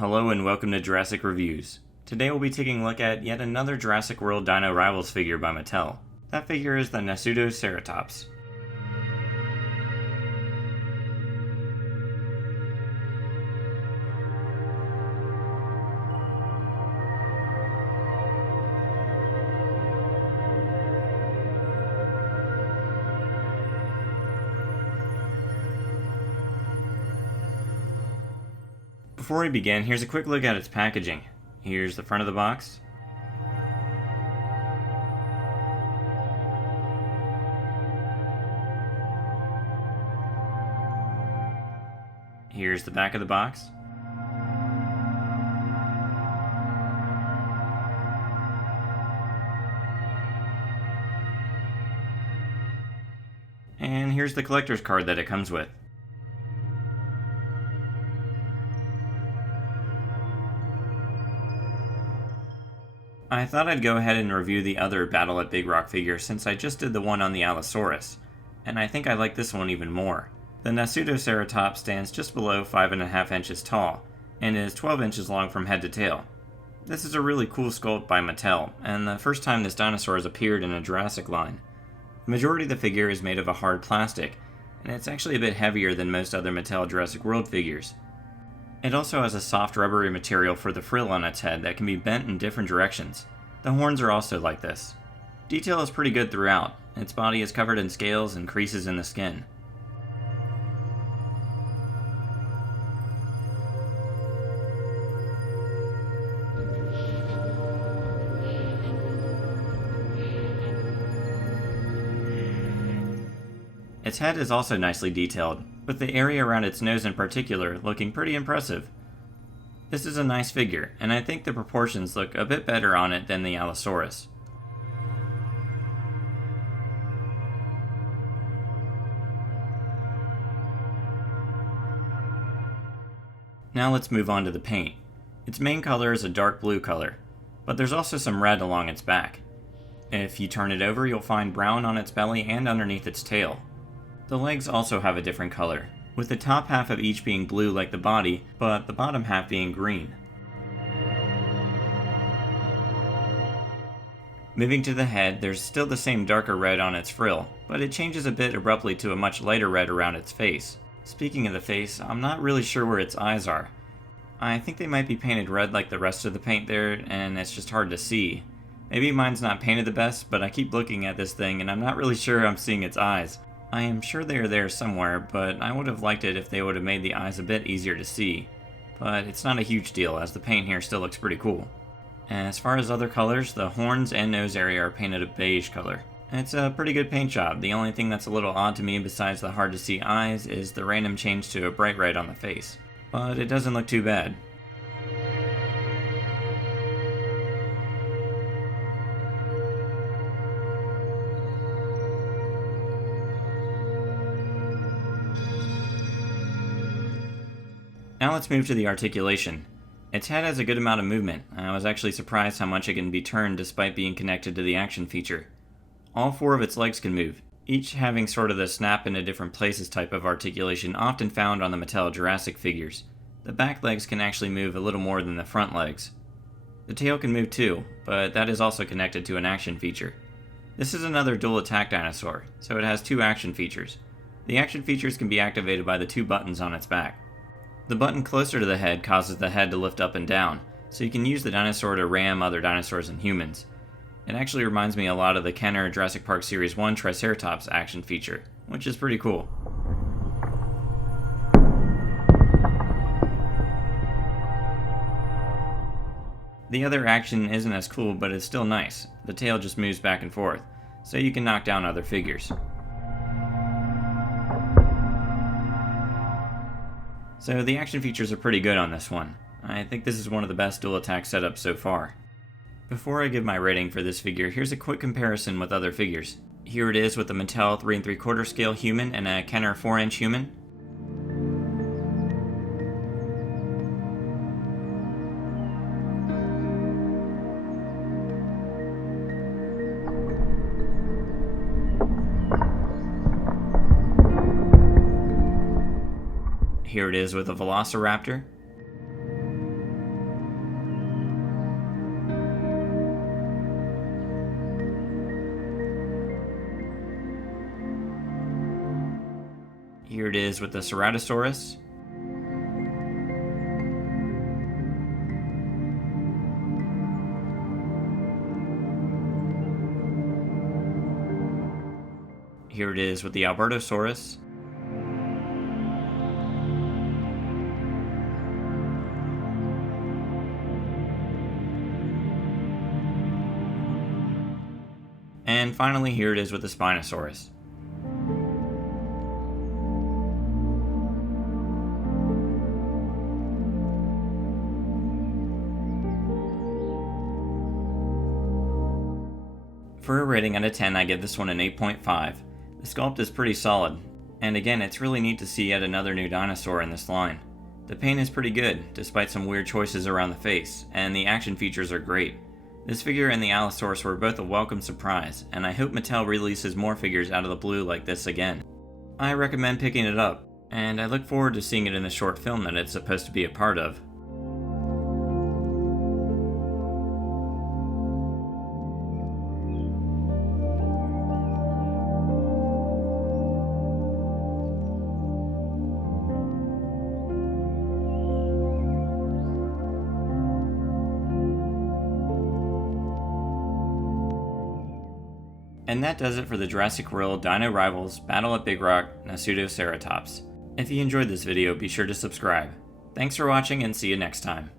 Hello and welcome to Jurassic Reviews. Today we'll be taking a look at yet another Jurassic World Dino Rivals figure by Mattel. That figure is the Nasutoceratops. Before we begin, here's a quick look at its packaging. Here's the front of the box. Here's the back of the box. And here's the collector's card that it comes with. I thought I'd go ahead and review the other Battle at Big Rock figure since I just did the one on the Allosaurus, and I think I like this one even more. The Nasutoceratops stands just below 5.5 inches tall, and is 12 inches long from head to tail. This is a really cool sculpt by Mattel, and the first time this dinosaur has appeared in a Jurassic line. The majority of the figure is made of a hard plastic, and it's actually a bit heavier than most other Mattel Jurassic World figures. It also has a soft rubbery material for the frill on its head that can be bent in different directions. The horns are also like this. Detail is pretty good throughout. Its body is covered in scales and creases in the skin. Its head is also nicely detailed, with the area around its nose in particular looking pretty impressive. This is a nice figure, and I think the proportions look a bit better on it than the Allosaurus. Now let's move on to the paint. Its main color is a dark blue color, but there's also some red along its back. If you turn it over, you'll find brown on its belly and underneath its tail. The legs also have a different color, with the top half of each being blue like the body, but the bottom half being green. Moving to the head, there's still the same darker red on its frill, but it changes a bit abruptly to a much lighter red around its face. Speaking of the face, I'm not really sure where its eyes are. I think they might be painted red like the rest of the paint there, and it's just hard to see. Maybe mine's not painted the best, but I keep looking at this thing and I'm not really sure I'm seeing its eyes. I am sure they are there somewhere, but I would have liked it if they would have made the eyes a bit easier to see. But it's not a huge deal, as the paint here still looks pretty cool. As far as other colors, the horns and nose area are painted a beige color. It's a pretty good paint job. The only thing that's a little odd to me besides the hard to see eyes is the random change to a bright red on the face. But it doesn't look too bad. Now let's move to the articulation. Its head has a good amount of movement. I was actually surprised how much it can be turned despite being connected to the action feature. All four of its legs can move, each having sort of the snap into different places type of articulation often found on the Mattel Jurassic figures. The back legs can actually move a little more than the front legs. The tail can move too, but that is also connected to an action feature. This is another dual attack dinosaur, so it has two action features. The action features can be activated by the two buttons on its back. The button closer to the head causes the head to lift up and down, so you can use the dinosaur to ram other dinosaurs and humans. It actually reminds me a lot of the Kenner Jurassic Park Series 1 Triceratops action feature, which is pretty cool. The other action isn't as cool, but it's still nice. The tail just moves back and forth, so you can knock down other figures. So the action features are pretty good on this one. I think this is one of the best dual attack setups so far. Before I give my rating for this figure, here's a quick comparison with other figures. Here it is with the Mattel 3 3/4 scale human and a Kenner 4-inch human. Here it is with a Velociraptor. Here it is with the Ceratosaurus. Here it is with the Albertosaurus. And finally, here it is with the Spinosaurus. For a rating out of 10, I give this one an 8.5. The sculpt is pretty solid, and again, it's really neat to see yet another new dinosaur in this line. The paint is pretty good, despite some weird choices around the face, and the action features are great. This figure and the Allosaurus were both a welcome surprise, and I hope Mattel releases more figures out of the blue like this again. I recommend picking it up, and I look forward to seeing it in the short film that it's supposed to be a part of. And that does it for the Jurassic World Dino Rivals Battle at Big Rock Nasutoceratops. If you enjoyed this video, be sure to subscribe. Thanks for watching and see you next time.